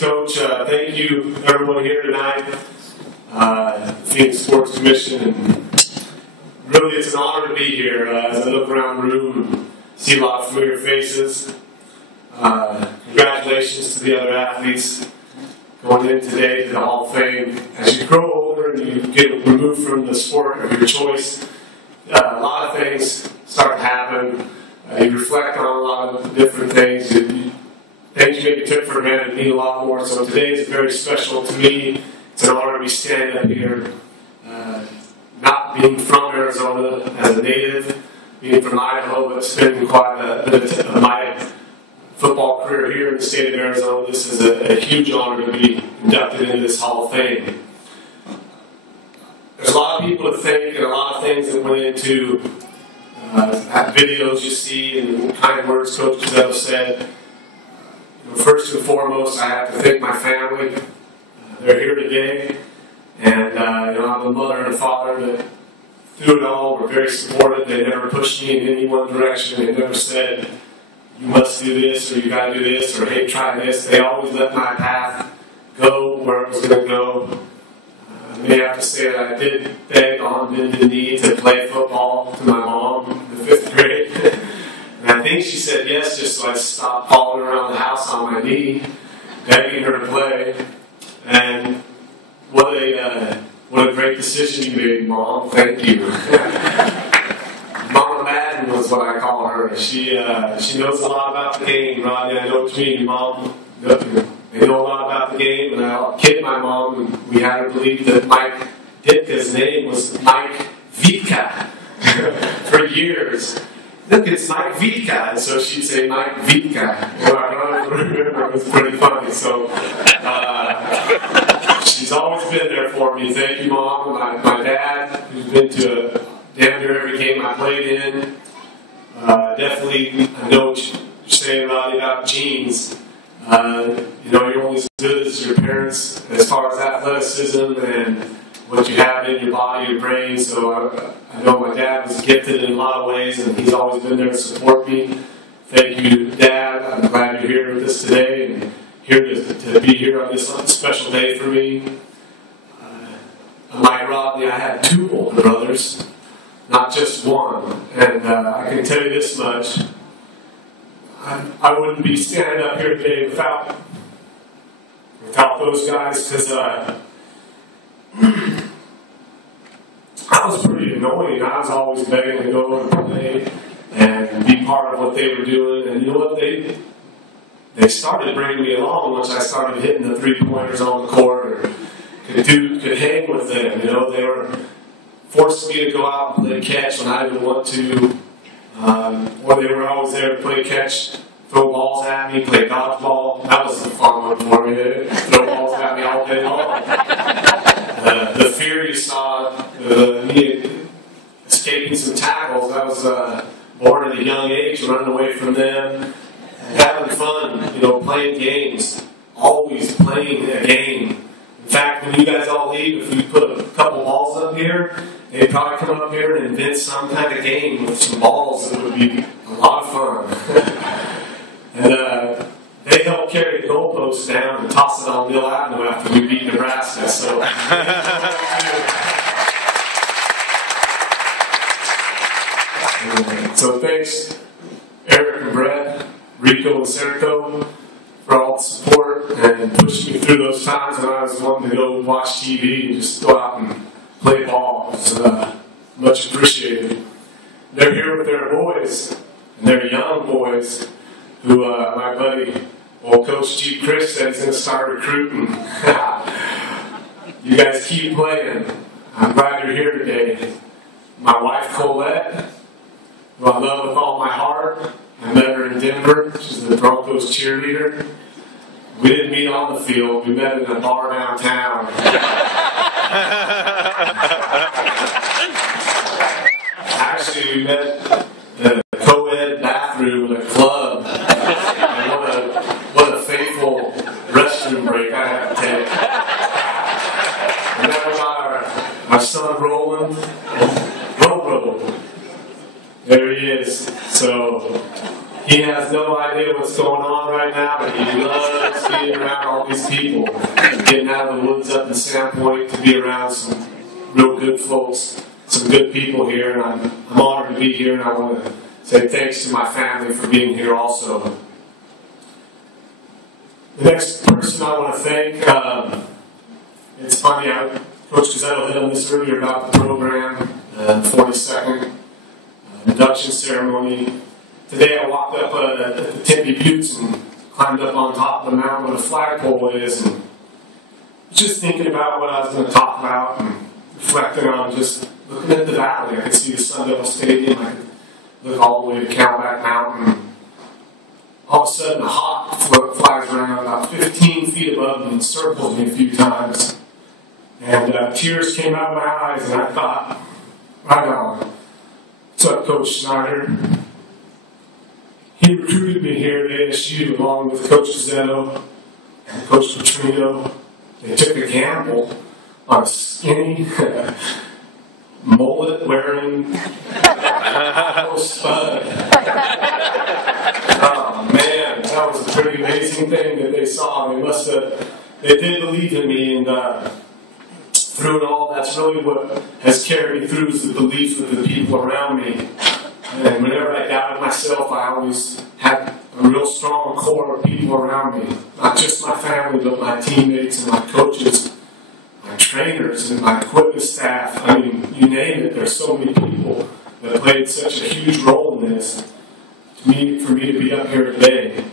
Thanks, Coach. Thank you, everyone here tonight. Phoenix Sports Commission, and really it's an honor to be here. As I look around the room and see a lot of familiar faces. Congratulations to the other athletes going in today to the Hall of Fame. As you grow older and you get removed from the sport of your choice, a lot of things start to happen. You reflect on a lot of different things. Things you maybe took for granted mean a lot more. So today is very special to me. It's an honor to be standing up here, not being from Arizona as a native, being from Idaho, but spending quite a bit of my football career here in the state of Arizona. This is a huge honor to be inducted into this Hall of Fame. There's a lot of people to thank and a lot of things that went into videos you see and the kind words Coach Gazelle said. First and foremost, I have to thank my family. They're here today, and I have a mother and a father that through it all were very supportive. They never pushed me in any one direction. They never said, you must do this, or you got to do this, or hey, try this. They always let my path go where it was going to go. I may have to say that I did beg on bended knee to play football to my mom in the 5th grade. And I think she said yes just so I'd stop falling around the house on my knee, begging her to play. And what a great decision you made, Mom. Thank you. Mama Madden was what I call her. She knows a lot about the game, Rodney. I know what you mean, Mom. They know a lot about the game, and I'll kid my mom, and we had her believe that Mike Ditka's name was Mike Vitka for years. Look, it's Mike Vitka, and so she'd say Mike Vitka. Well, I remember it was pretty funny. So she's always been there for me. Thank you, Mom. My dad, who's been to damn near every game I played in. Definitely, I know what you're saying, Rodney, about genes. You're only as good as your parents as far as athleticism and what you have in your body, your brain. So I know my dad was gifted in a lot of ways, and he's always been there to support me. Thank you, Dad. I'm glad you're here with us today and here to be here on this special day for me. Like Rodney, I had 2 older brothers, not just one. And I can tell you this much. I wouldn't be standing up here today without those guys, because I was pretty annoying. I was always begging to go and play and be part of what they were doing. And you know what? They started bringing me along once I started hitting the 3-pointers on the court, or could hang with them. They were forcing me to go out and play catch when I didn't want to. Or they were always there to play catch, throw balls at me, play dodgeball. That was a fun one for me. Throw balls at me all day long. The fear you saw, me escaping some tackles, I was born at a young age, running away from them, having fun, playing games, always playing a game. In fact, when you guys all leave, if we put a couple balls up here, they'd probably come up here and invent some kind of game with some balls that would be a lot of fun. And they helped carry the goalposts down and toss it on Mill Avenue after we beat Nebraska. So thanks, Eric and Brett, Rico and Serico, for all the support and pushing me through those times when I was wanting to go watch TV and just go out and play ball. It was much appreciated. They're here with their boys, and they're young boys, who my buddy, old Coach G. Chris, said he's going to start recruiting. You guys keep playing. I'm glad you're here today. My wife, Colette, who I love with all my heart. I met her in Denver. She's the Broncos cheerleader. We didn't meet on the field. We met in a bar downtown. Actually, we met in a co-ed bathroom in a club. And what a fateful restroom break I had to take. And then we got our son Roland. Roland. There he is. So He has no idea what's going on right now, but he loves being around all these people. Getting out of the woods up in Sandpoint to be around some real good folks, some good people here, and I'm honored to be here, and I want to say thanks to my family for being here also. The next person I want to thank, it's funny, Coach Gazzetto hit on this earlier about the program, the 42nd induction ceremony. Today I walked up at the Tempe Buttes and climbed up on top of the mountain where the flagpole is, and just thinking about what I was going to talk about and reflecting on just looking at the valley. I could see the Sun Devil Stadium. I could look all the way to Camelback Mountain. All of a sudden, a hawk flies around about 15 feet above me and circles me a few times. And tears came out of my eyes, and I thought, right on. What's up, Coach Schneider? He recruited me here at ASU along with Coach Gazzetto and Coach Petrino. They took a gamble on a skinny, mullet-wearing spud. Oh man, that was a pretty amazing thing that they saw. They did believe in me, and through it all, that's really what has carried me through, is the belief of the people around me. And whenever I doubted myself, I always had a real strong core of people around me. Not just my family, but my teammates and my coaches, my trainers and my equipment staff. I mean, you name it, there's so many people that played such a huge role in this. For me to be up here today.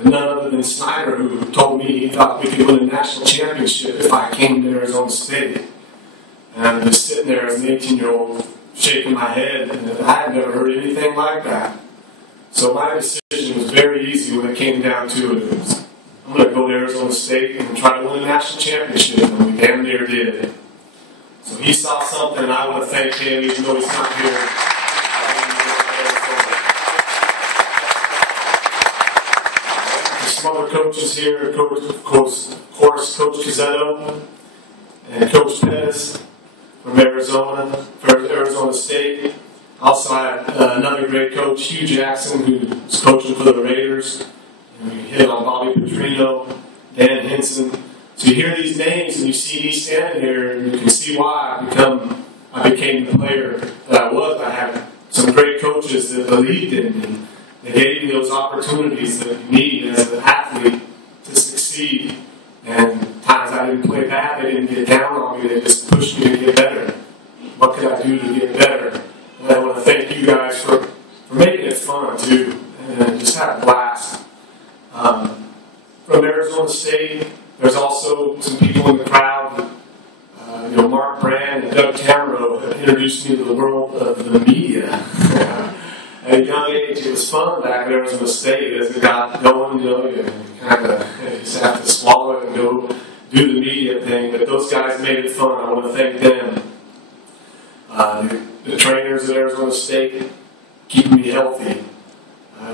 And none other than Snyder, who told me he thought we could win a national championship if I came to Arizona State. And I'm just sitting there as an 18-year-old, shaking my head, and I had never heard anything like that. So my decision was very easy when it came down to it. I'm going to go to Arizona State and try to win a national championship, and we damn near did. So he saw something, and I want to thank him, even though he's not here. There's some other coaches here, of course, Coach Gazzetto and Coach Pettis from Arizona State. Also, I had another great coach, Hugh Jackson, who's coaching for the Raiders. And we hit on Bobby Petrino, Dan Henson. So you hear these names and you see me standing here, and you can see why I became the player that I was. I had some great coaches that believed in me. They gave me those opportunities that you need as an athlete to succeed. And times I didn't play bad, they didn't get down on me, they just pushed me to get better. What could I do to get better? And I want to thank you guys for making it fun too, and just have a blast. From Arizona State, there's also some people in the crowd. Mark Brand and Doug Tamro have introduced me to the world of the media. At a young age, it was fun back at Arizona State. As it got going, you just have to swallow it and go do the media thing. But those guys made it fun. I want to thank them. The trainers at Arizona State keeping me healthy.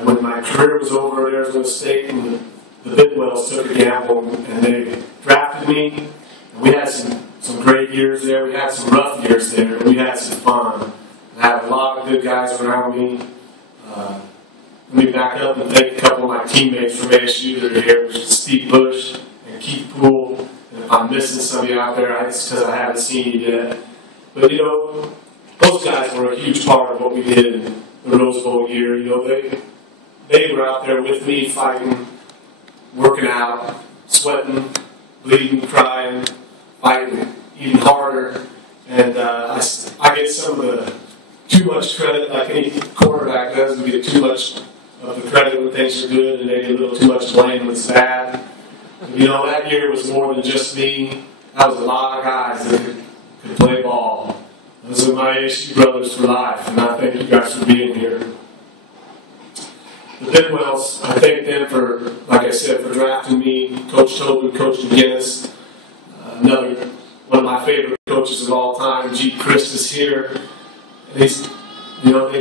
When my career was over at Arizona State, and the Bidwells took a gamble and they drafted me, and we had some great years there. We had some rough years there, but we had some fun. I had a lot of good guys around me. Let me back up and thank a couple of my teammates from ASU that are here, which is Steve Bush and Keith Poole. And if I'm missing some of you out there, it's because I haven't seen you yet. But those guys were a huge part of what we did in the Rose Bowl year. They were out there with me fighting, working out, sweating, bleeding, crying, fighting, even harder. And I get some of the too much credit, like any quarterback does. We get too much of the credit when things are good, and they get a little too much blame when it's bad. That year was more than just me. That was a lot of guys that could play ball. Those are my ASU brothers for life, and I thank you guys for being here. The Bidwells, I thank them for, like I said, for drafting me, Coach Tobin, Coach McGinnis, another one of my favorite coaches of all time, G. Chris is here. And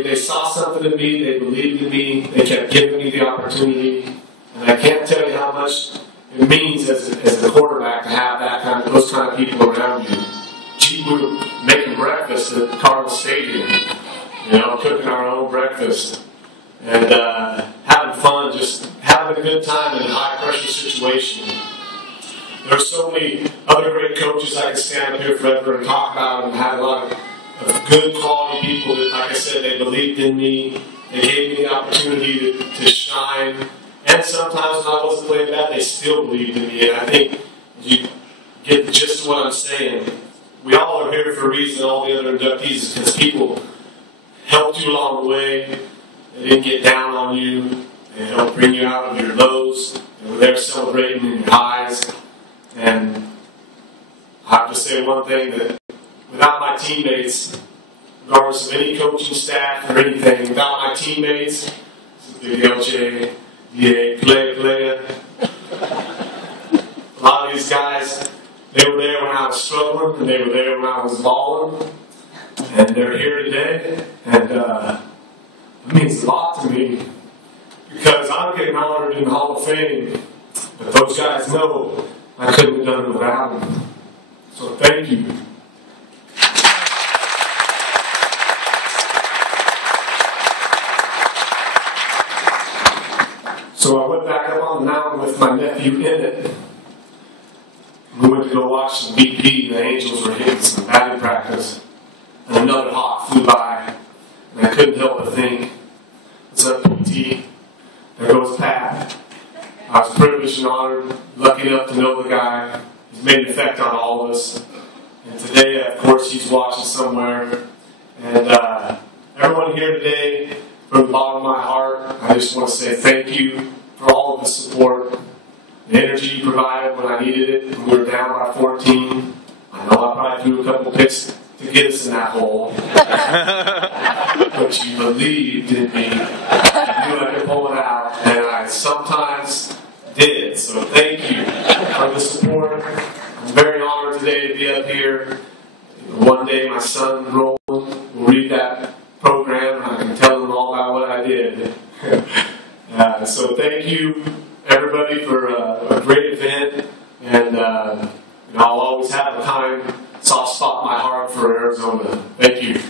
they saw something in me, they believed in me, they kept giving me the opportunity, and I can't tell you how much it means as a quarterback to have those kind of people around you. Gee, we were making breakfast at Cardinal Stadium, cooking our own breakfast. and having fun, just having a good time in a high-pressure situation. There are so many other great coaches I could stand up here forever and talk about, and had a lot of good quality people that, like I said, they believed in me. They gave me the opportunity to shine. And sometimes when I wasn't playing bad, they still believed in me. And I think you get the gist of what I'm saying. We all are here for a reason, all the other inductees, is because people helped you along the way. They didn't get down on you. They helped bring you out of your lows. They were there celebrating in your highs. And I have to say one thing, that without my teammates, regardless of any coaching staff or anything, without my teammates, Big LJ, DA, Playa, a lot of these guys, they were there when I was struggling, and they were there when I was balling, and they're here today, and it means a lot to me, because I'm getting honored in the Hall of Fame, but those guys know I couldn't have done it without them. So thank you. So I went back up on the mountain with my nephew in it. We went to go watch some BP. The Angels were hitting some batting practice. And another hawk flew by. And I couldn't help but think, what's up, PT? There goes Pat. I was privileged and honored, lucky enough to know the guy. He's made an effect on all of us. And today, of course, he's watching somewhere. And everyone here today, from the bottom of my heart, I just want to say thank you for all of the support, the energy you provided when I needed it, when we were down by 14. I know I probably threw a couple picks to get us in that hole. But you believed in me. You knew I could pull it out, and I sometimes did. So thank you for the support. I'm very honored today to be up here. One day my son, Roland, will read that program, and I can tell him all about what I did. So thank you, everybody, for a great event, and I'll always have a kind, soft spot in my heart for Arizona. Thank you.